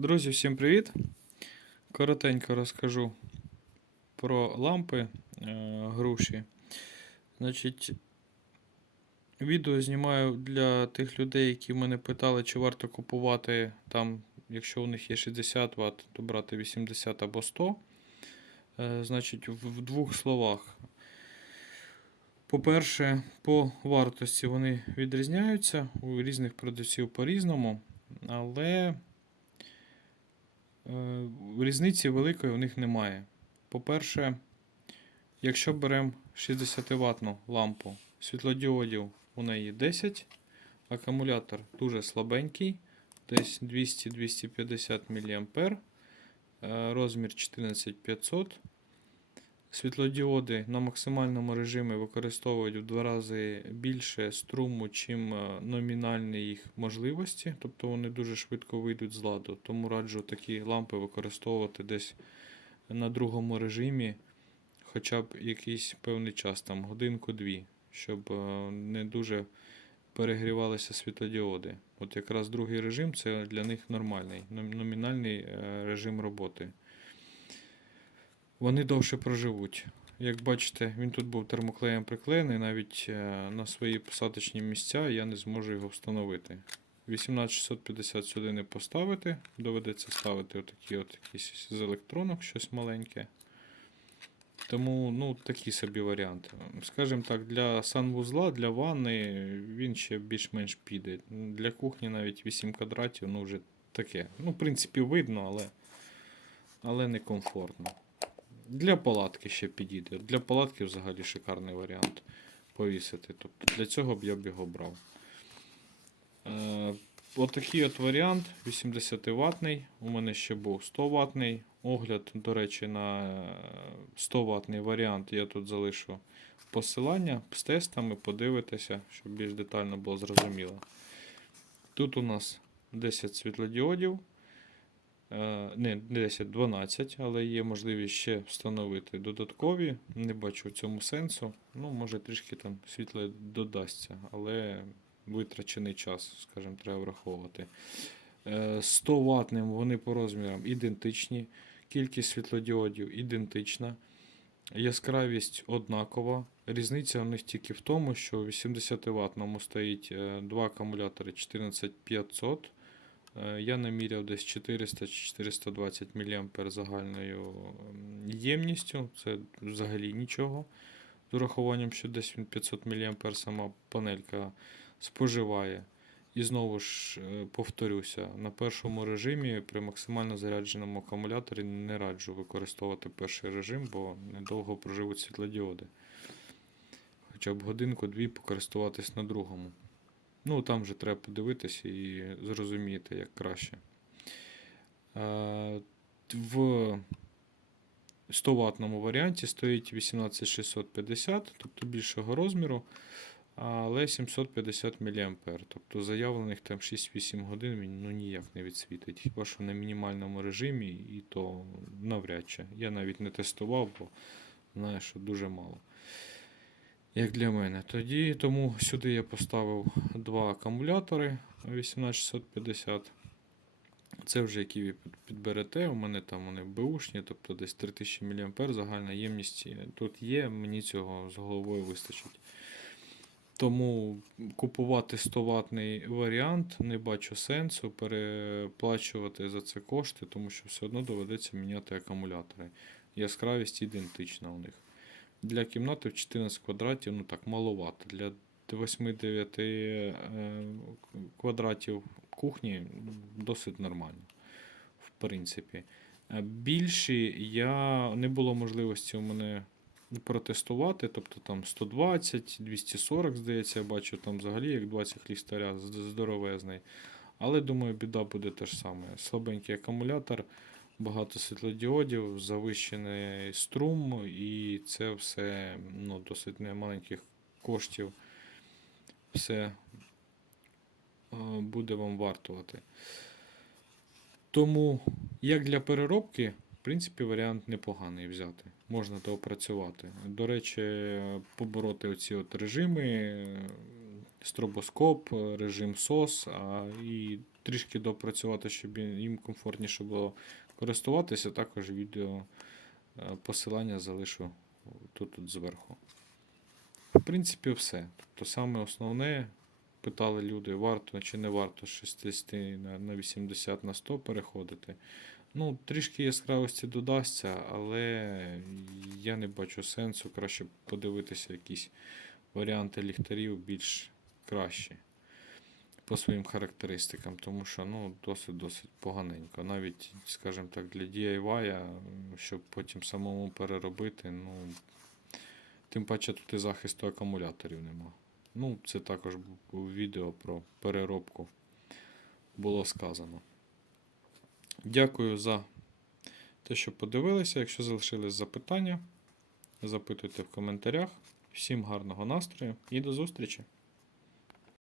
Друзі, всім привіт! Коротенько розкажу про лампи е, груші. Значить, відео знімаю для тих людей, які мене питали, чи варто купувати там, якщо у них є 60 Вт, то брати 80 або 100. Е, Значить, в, двох словах. По-перше, по вартості вони відрізняються у різних продавців по-різному, але Різниці великої у них немає. По-перше, якщо беремо 60 ватну лампу світлодіодів, у неї 10, акумулятор дуже слабенький, десь 200-250 мА, е, розмір 14500. Світлодіоди на максимальному режимі використовують в два рази більше струму, чим е, номінальні їх можливості, тобто вони дуже швидко вийдуть з ладу. Тому раджу такі лампи використовувати десь на другому режимі, хоча б якийсь певний час, там годинку-дві, щоб е, не дуже перегрівалися світлодіоди. От якраз другий режим це для них нормальний, номінальний е, режим роботи вони довше проживуть. Як бачите, він тут був термоклеєм приклеєний, навіть е, на свої посадочні місця я не зможу його встановити. 18650 сюди не поставити, доведеться ставити отакі от якісь з електронок, щось маленьке. Тому ну, такий собі варіант. Скажімо так, для санвузла, для ванни він ще більш-менш піде. Для кухні навіть 8 квадратів, ну вже таке. Ну, в принципі, видно, але, але не комфортно. Для палатки ще підійде. Для палатки взагалі шикарний варіант повісити. Тобто для цього б я б його брав. Е, отакий от варіант 80 ватний. У мене ще був 100 ватний. Огляд, до речі, на 100 ватний варіант я тут залишу посилання з тестами, подивитися, щоб більш детально було зрозуміло. Тут у нас 10 світлодіодів. Е, Не 10, 12, але є можливість ще встановити додаткові. Не бачу в цьому сенсу. Ну, може трішки там світла додасться, але витрачений час, скажімо, треба враховувати. Е, 100 ватним вони по розмірам ідентичні. Кількість світлодіодів ідентична. Яскравість однакова. Різниця у них тільки в тому, що у 80 ватному стоїть е, два акумулятори 14500. Е, Я наміряв десь 400 чи 420 мА загальною ємністю. Це взагалі нічого. З урахуванням, що десь 500 мА сама панелька споживає. І знову ж е, повторюся, на першому режимі при максимально зарядженому акумуляторі не раджу використовувати перший режим, бо недовго проживуть світлодіоди. Хоча б годинку-дві покористуватись на другому. Ну, там вже треба подивитися і зрозуміти, як краще. В 100 ватному варіанті стоїть 18650, тобто більшого розміру, але 750 мА. Тобто заявлених там 6-8 годин він ну, ніяк не відсвітить. Хіба що на мінімальному режимі, і то навряд чи. Я навіть не тестував, бо знаю, що дуже мало як для мене. Тоді тому сюди я поставив два акумулятори 18650. Це вже які ви підберете. У мене там вони бушні, тобто десь 3000 мА загальна ємність тут є, мені цього з головою вистачить. Тому купувати 100 ватний варіант не бачу сенсу переплачувати за це кошти, тому що все одно доведеться міняти акумулятори. Яскравість ідентична у них. Для кімнати в 14 квадратів, ну так, маловато. Для 8-9 е, квадратів кухні досить нормально, в принципі. Е, Більші я не було можливості у мене протестувати, тобто там 120, 240, здається, я бачу, там взагалі як 20 ліхтаря здоровезний. Але думаю, біда буде те ж саме. Слабенький акумулятор, багато світлодіодів, завищений струм, і це все ну, досить немаленьких коштів. Все е, буде вам вартувати. Тому, як для переробки, в принципі, варіант непоганий взяти. Можна доопрацювати. До речі, побороти оці от режими, е, стробоскоп, режим SOS, а і трішки допрацювати, щоб їм комфортніше було користуватися. Також відео е, посилання залишу тут, тут зверху. В принципі, все. Тобто саме основне, питали люди, варто чи не варто з 60 на, на 80 на 100 переходити. Ну, трішки яскравості додасться, але я не бачу сенсу. Краще подивитися якісь варіанти ліхтарів більш кращі по своїм характеристикам, тому що ну, досить-досить поганенько. Навіть, скажімо так, для DIY, щоб потім самому переробити, ну, тим паче тут і захисту акумуляторів нема. Ну, це також у відео про переробку було сказано. Дякую за те, що подивилися. Якщо залишились запитання, запитуйте в коментарях. Всім гарного настрою і до зустрічі!